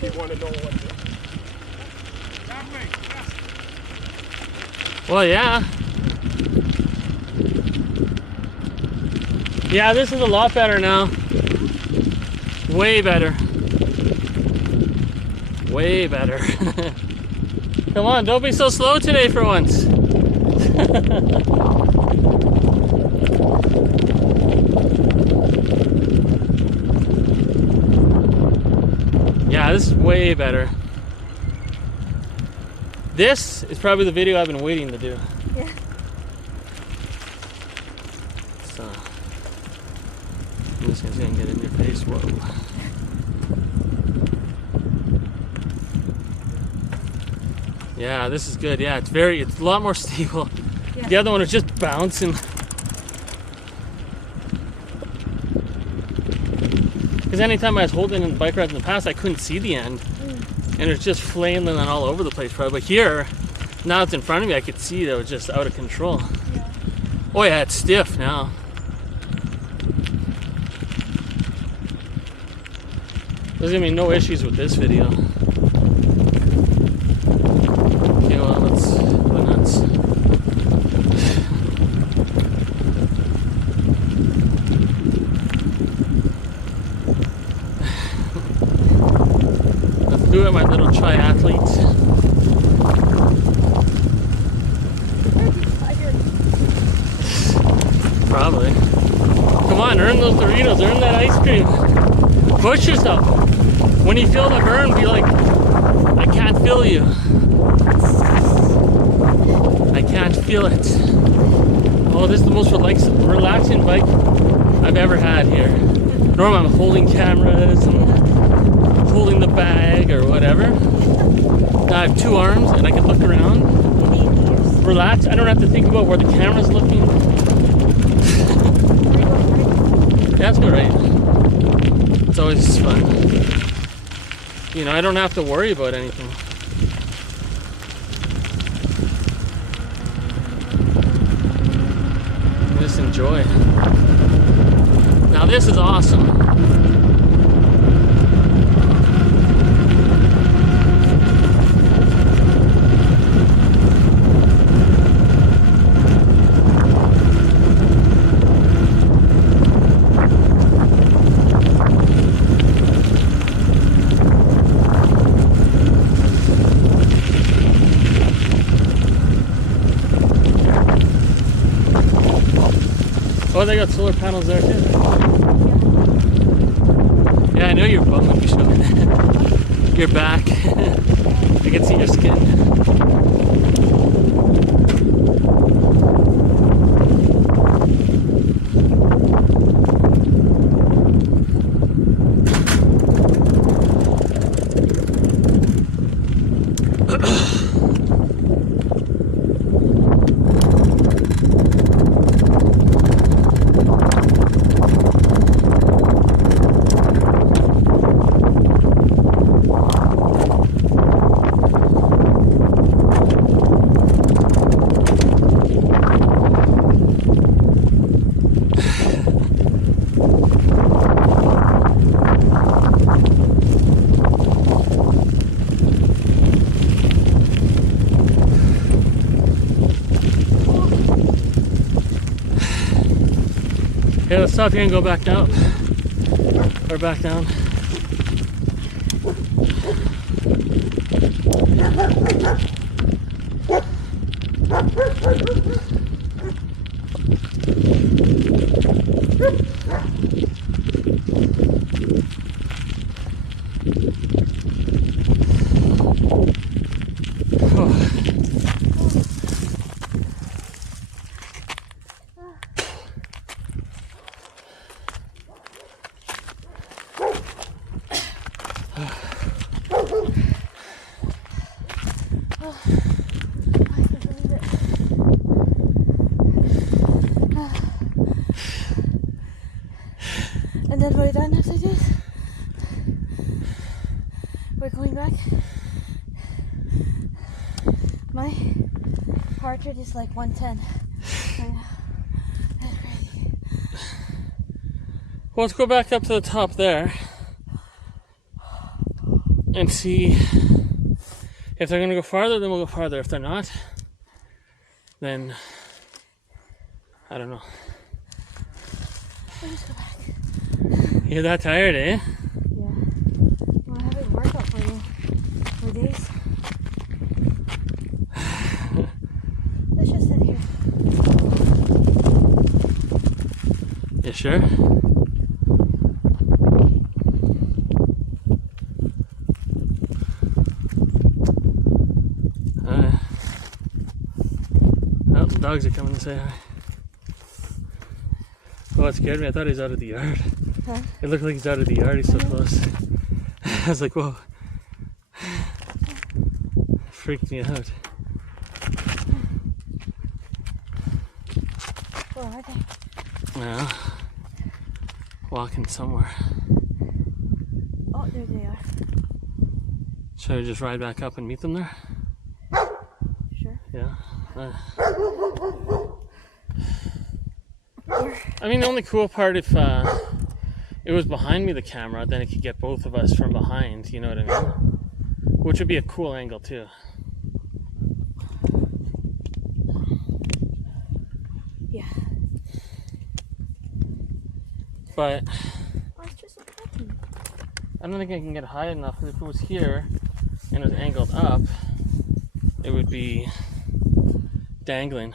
You want to know what it is? Well, yeah. Yeah, this is a lot better now. Way better. Way better. Come on, don't be so slow today for once. Yeah, this is way better. This is probably the video I've been waiting to do. Yeah. So, I'm just gonna get in your face. Whoa. Yeah, this is good. Yeah, it's a lot more stable. Yeah. The other one was just bouncing. Because anytime I was holding in the bike rides in the past, I couldn't see the end. And it's just flailing all over the place, probably. But here, now it's in front of me, I could see that it was just out of control. Yeah. Oh yeah, it's stiff now. There's gonna be no issues with this video. Okay, well, let's go nuts. Let's do it, my little triathletes. Probably. Come on, earn those Doritos, earn that ice cream. Push yourself. When you feel the burn, be like, I can't feel you. I can't feel it. Oh, this is the most relaxing bike I've ever had here. Normally I'm holding cameras and holding the bag or whatever. Now I have two arms and I can look around. Relax. I don't have to think about where the camera's looking. Yeah, that's good, right? It's always fun. You know, I don't have to worry about anything. Just enjoy. Now this is awesome. Oh, they got solar panels there too. Yeah, I know your butt would be showing. Your back. I can see your skin. Okay, let's stop here and go back down. Or back down. And then we're done after this. We're going back. My heart rate is like 110. That's crazy. Well, let's go back up to the top there. and see if they're gonna go farther, then we'll go farther. If they're not, then I don't know. Let's go back. You're that tired, eh? Yeah. Well, I haven't worked out for days. Let's just sit here. You sure? Oh, the dogs are coming to say hi. Oh, it scared me. I thought he was out of the yard. Huh? It looked like he's out of the yard. He's so close. I was like, whoa. Freaked me out. Where are they? Yeah. Walking somewhere. Oh, there they are. Should I just ride back up and meet them there? Sure. Yeah. I mean, the only cool part if it was behind me, the camera, then it could get both of us from behind, you know what I mean? Which would be a cool angle too. Yeah. But Oh, it's just a button. I don't think I can get high enough. If it was here and it was angled up, it would be dangling.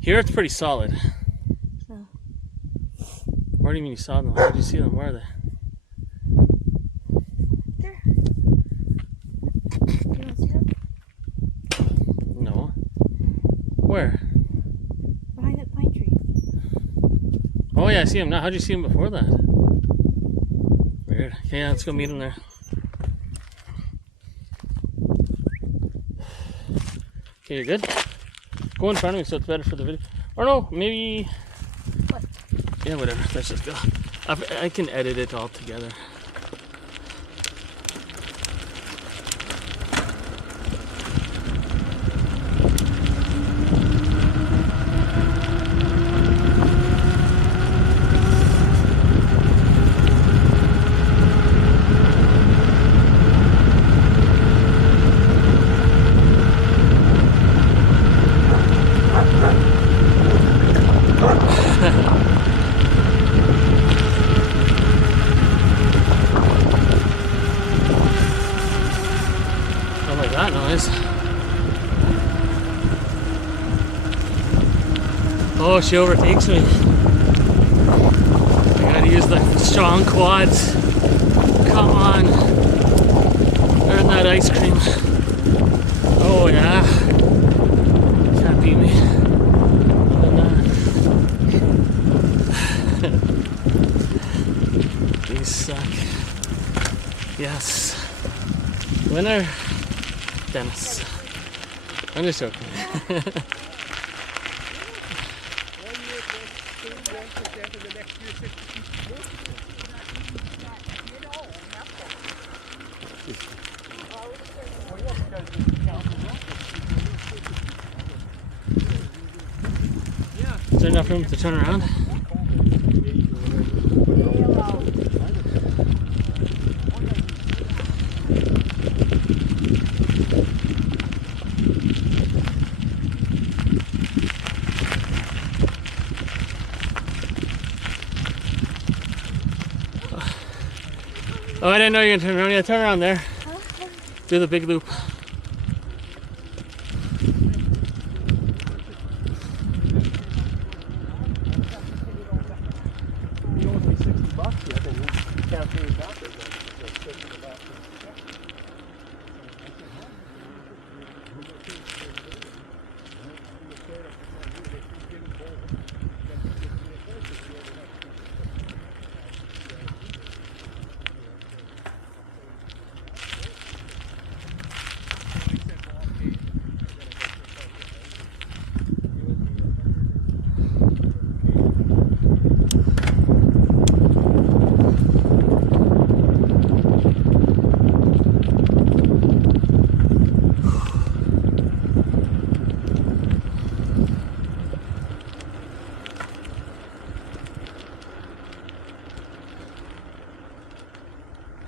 Here it's pretty solid. Oh. Where do you mean you saw them? Where did you see them? Where are they? There. You want to see them? No. Where? Behind that pine tree. Oh yeah, I see them now. How'd you see them before that? Weird. Okay, yeah, let's go meet them there. Okay, you're good? Go in front of me so it's better for the video. Or no, maybe... What? Yeah, whatever. Let's just go. I can edit it all together. Oh my god, noise. Oh, she overtakes me. I gotta use the strong quads. Come on. Earn that ice cream. Oh yeah. Can't beat me. These suck. Yes. Winner. Dennis. I'm just joking. Is there enough room to turn around? Oh, I didn't know you were gonna turn around. Yeah, turn around there. Do the big loop. You owe me $60 yet, and you can't pay it back.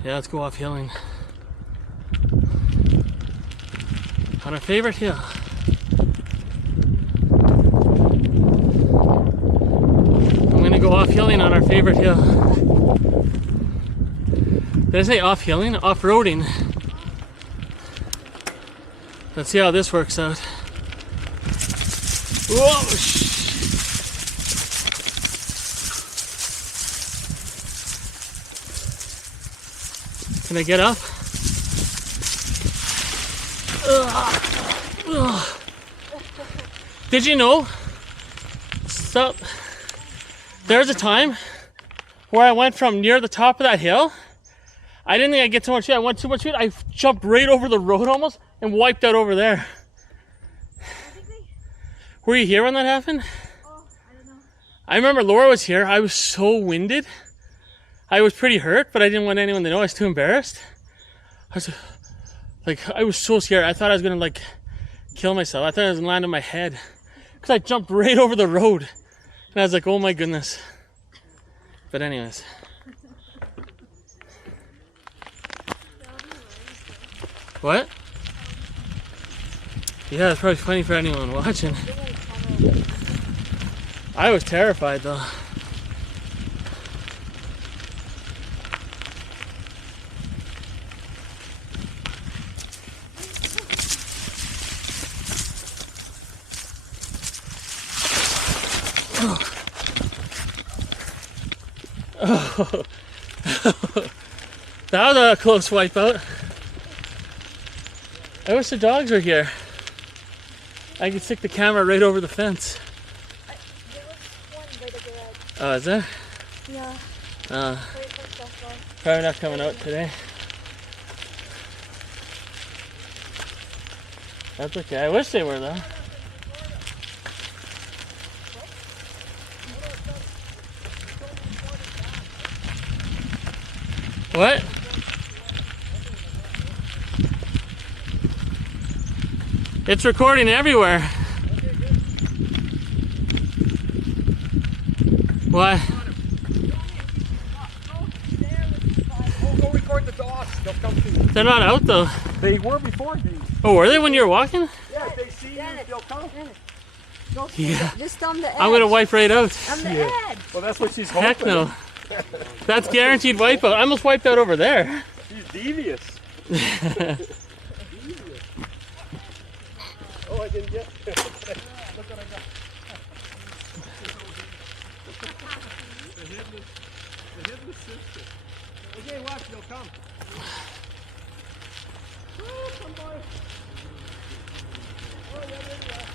Yeah, let's go off hilling. on our favorite hill. I'm gonna go off-hilling on our favorite hill. Did I say off-hilling? Off-roading. Let's see how this works out. Whoa! Can I get up? Did you know? Stop. There's a time where I went from near the top of that hill. I didn't think I'd get too much speed. I went too much speed. I jumped right over the road almost and wiped out over there. Were you here when that happened? Oh, I don't know. I remember Laura was here. I was so winded. I was pretty hurt, but I didn't want anyone to know. I was too embarrassed. I was so scared. I thought I was gonna like kill myself. I thought I was gonna land on my head because I jumped right over the road, and I was like, "Oh my goodness!" But anyways, what? Yeah, it's probably funny for anyone watching. I was terrified though. Oh. That was a close wipeout. I wish the dogs were here. I could stick the camera right over the fence. There was one by the garage. Oh, is there? Yeah. Uh, Wait for softball. probably not coming out today. That's okay. I wish they were though. What? It's recording everywhere. What? Go record the dogs. They'll come to you. They're not out though. They were before. Oh, were they when you were walking? Yeah, if they see you, they'll come. Yeah. Just on the edge. I'm gonna wipe right out. On the Yeah. edge. Well, that's what she's hoping. Heck no. That's guaranteed wipeout. I almost wiped out over there. She's devious. Oh, I didn't get. Look what I got. The headless sister. Okay, watch. They'll come. Oh, come by. Oh, yeah, there you are.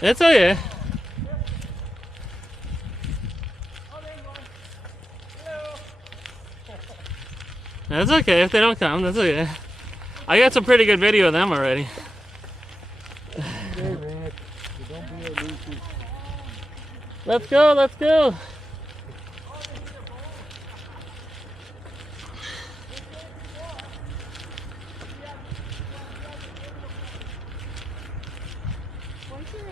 It's okay. That's okay if they don't come. That's okay. I got some pretty good video of them already. Hey, Rick. Don't be a loser. Let's go. Let's go. Where's your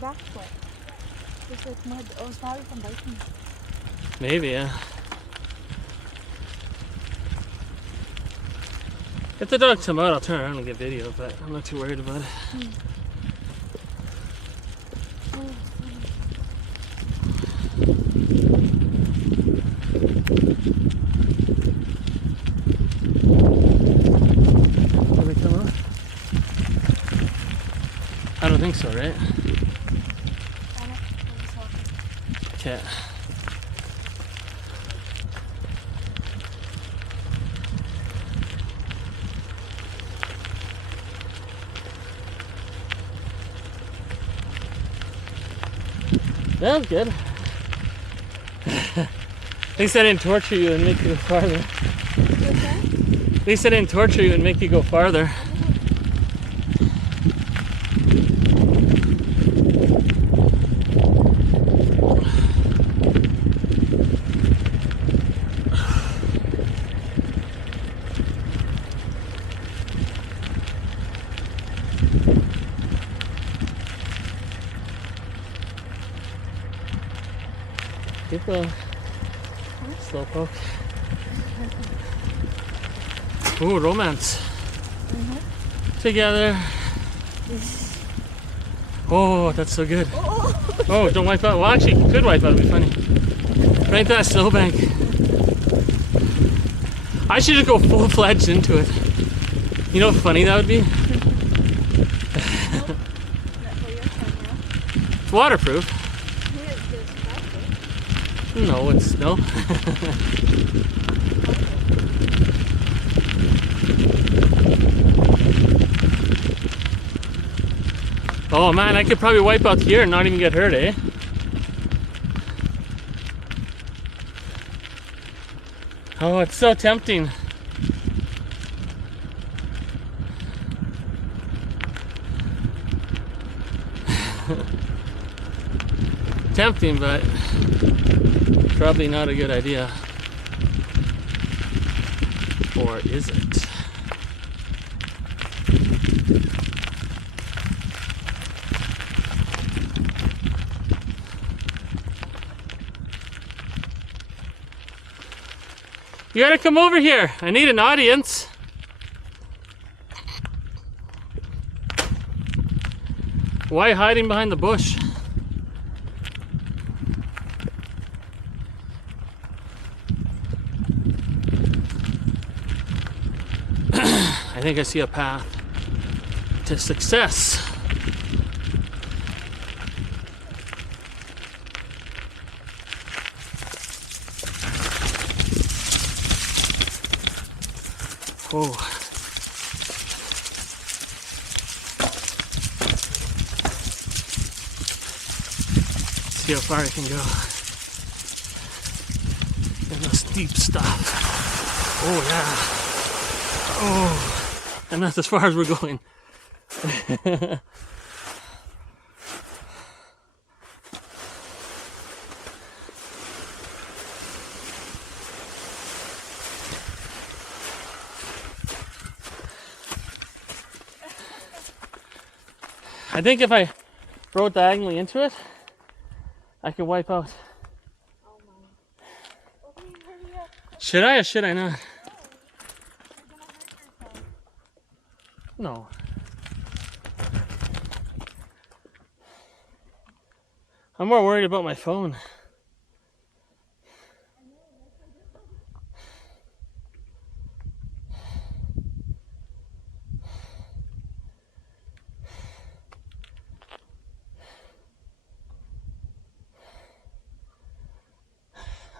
back foot? There's like mud. Oh, it's probably from biking. Maybe, yeah. If the dogs come out, I'll turn around and get video, but I'm not too worried about it. Will they come out? I don't think so, right? Okay. That was good. At least I didn't torture you and make you go farther. At least I didn't torture you and make you go farther. Keep going. Slow poke. Ooh, romance. Together. Oh, that's so good. Oh, don't wipe out. Well, actually, you could wipe out. It'd be funny. Right into that snowbank. I should just go full-fledged into it. You know how funny that would be? It's waterproof. No, it's no. Oh man, I could probably wipe out here and not even get hurt, eh? Oh, it's so tempting. Tempting, but probably not a good idea. Or is it? You gotta come over here. I need an audience. Why hiding behind the bush? I think I see a path to success. Oh. See how far I can go. And the steep stuff. Oh yeah. Oh. And that's as far as we're going. I think if I rode diagonally into it, I could wipe out. Should I or should I not? No. I'm more worried about my phone.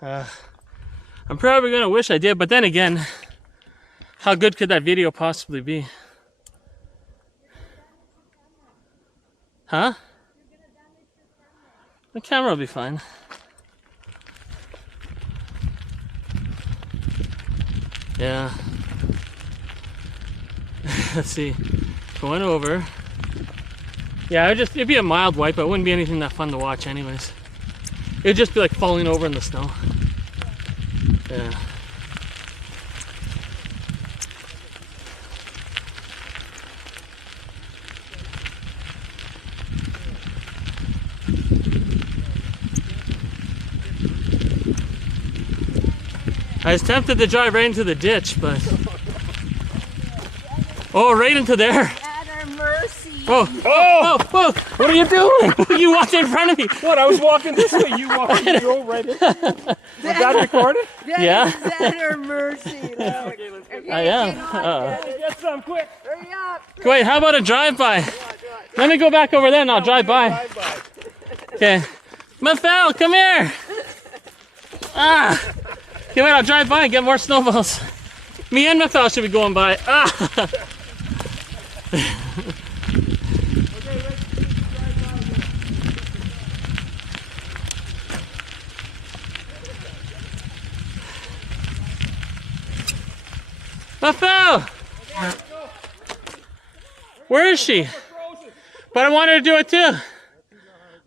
I'm probably gonna wish I did, but then again, how good could that video possibly be? Huh? The camera will be fine. Yeah. Let's see. Going over. Yeah, it'd be a mild wipe. It wouldn't be anything that fun to watch anyways. It'd just be like falling over in the snow. Yeah. I was tempted to drive right into the ditch, but... Oh, right into there. At our mercy. Oh, oh, oh, what are you doing? You walked in front of me. What? I was walking this way. You walked. You drove right in. Was that recorded? Yeah. That is at our mercy. I am. Get some quick. Hurry up. Wait, how about a drive-by? Let me go back over there and I'll drive by. Okay. Mafel, come here. Ah. Okay, wait, I'll drive by and get more snowballs. Me and Mafel should be going by. Ah. Mafel! Where is she? But I want her to do it too.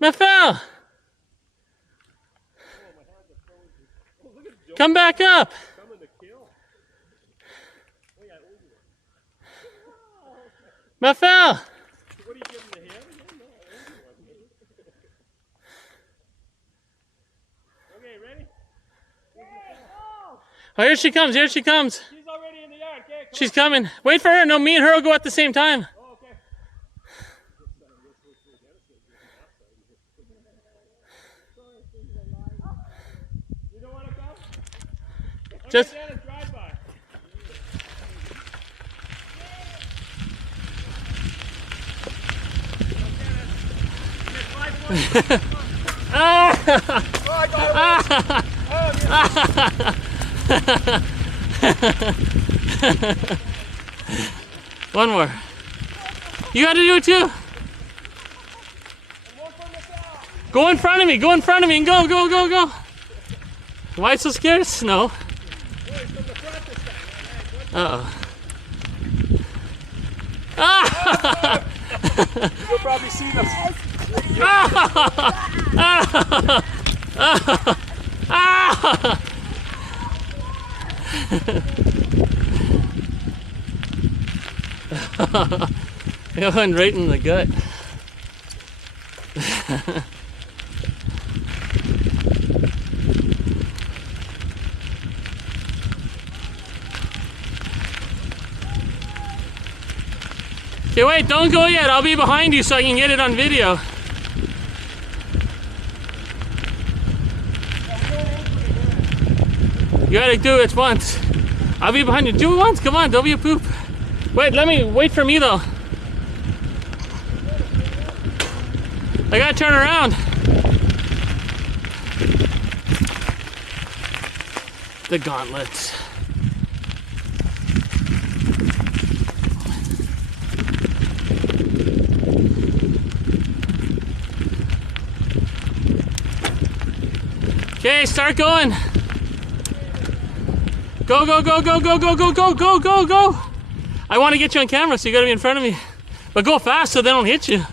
Mafel! Come back up! Mafel! Oh, here she comes. Here she comes. She's already in the yard. Okay, come She's coming. Wait for her. No, me and her will go at the same time. on. Oh, okay. You don't want to come? Just. Okay, Dennis, drive by. One more. You got to do it too. Go in front of me. Go in front of me and go, go, go, go. Why so scared of snow? Uh-oh. You'll probably see them. It went right in the gut. Okay, wait, don't go yet. I'll be behind you so I can get it on video. You gotta do it once. I'll be behind you. Do it once. Come on, don't be a poop. Wait, wait for me though. I gotta turn around. The gauntlets. Okay, start going. Go, go, go, go, go, go, go, go, go, go, go. I want to get you on camera, so you gotta be in front of me. But go fast so they don't hit you.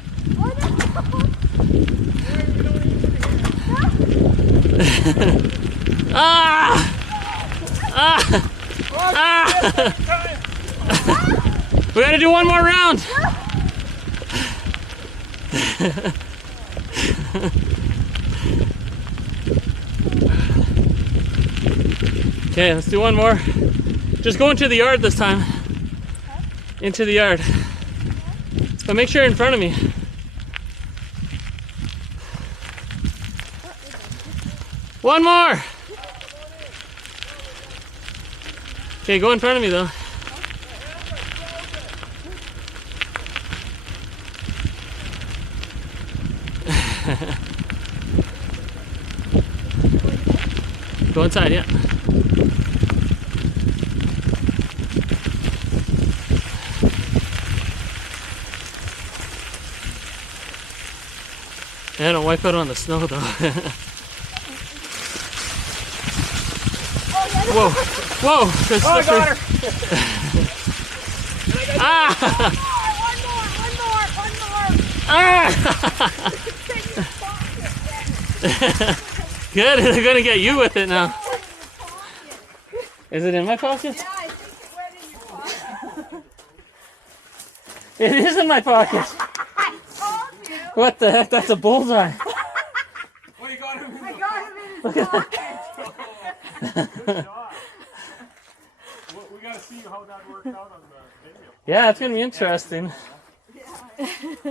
Ah! Ah! Ah! We gotta do one more round. Okay, let's do one more. Just go into the yard this time. Into the yard. But make sure you're in front of me. One more. Okay, go in front of me though. Go inside, yeah. Yeah, don't wipe out on the snow though. Whoa, whoa, that's Oh, I got her. Ah! Ah! Good, they're gonna get you with it now. Is it in my pocket? Yeah, I think it went in your pocket. It is in my pocket. I told you. What the heck? That's a bullseye. Oh, you got him. I got him in his pocket. Good job. We got to see how that worked out on the video. Yeah, it's gonna be interesting.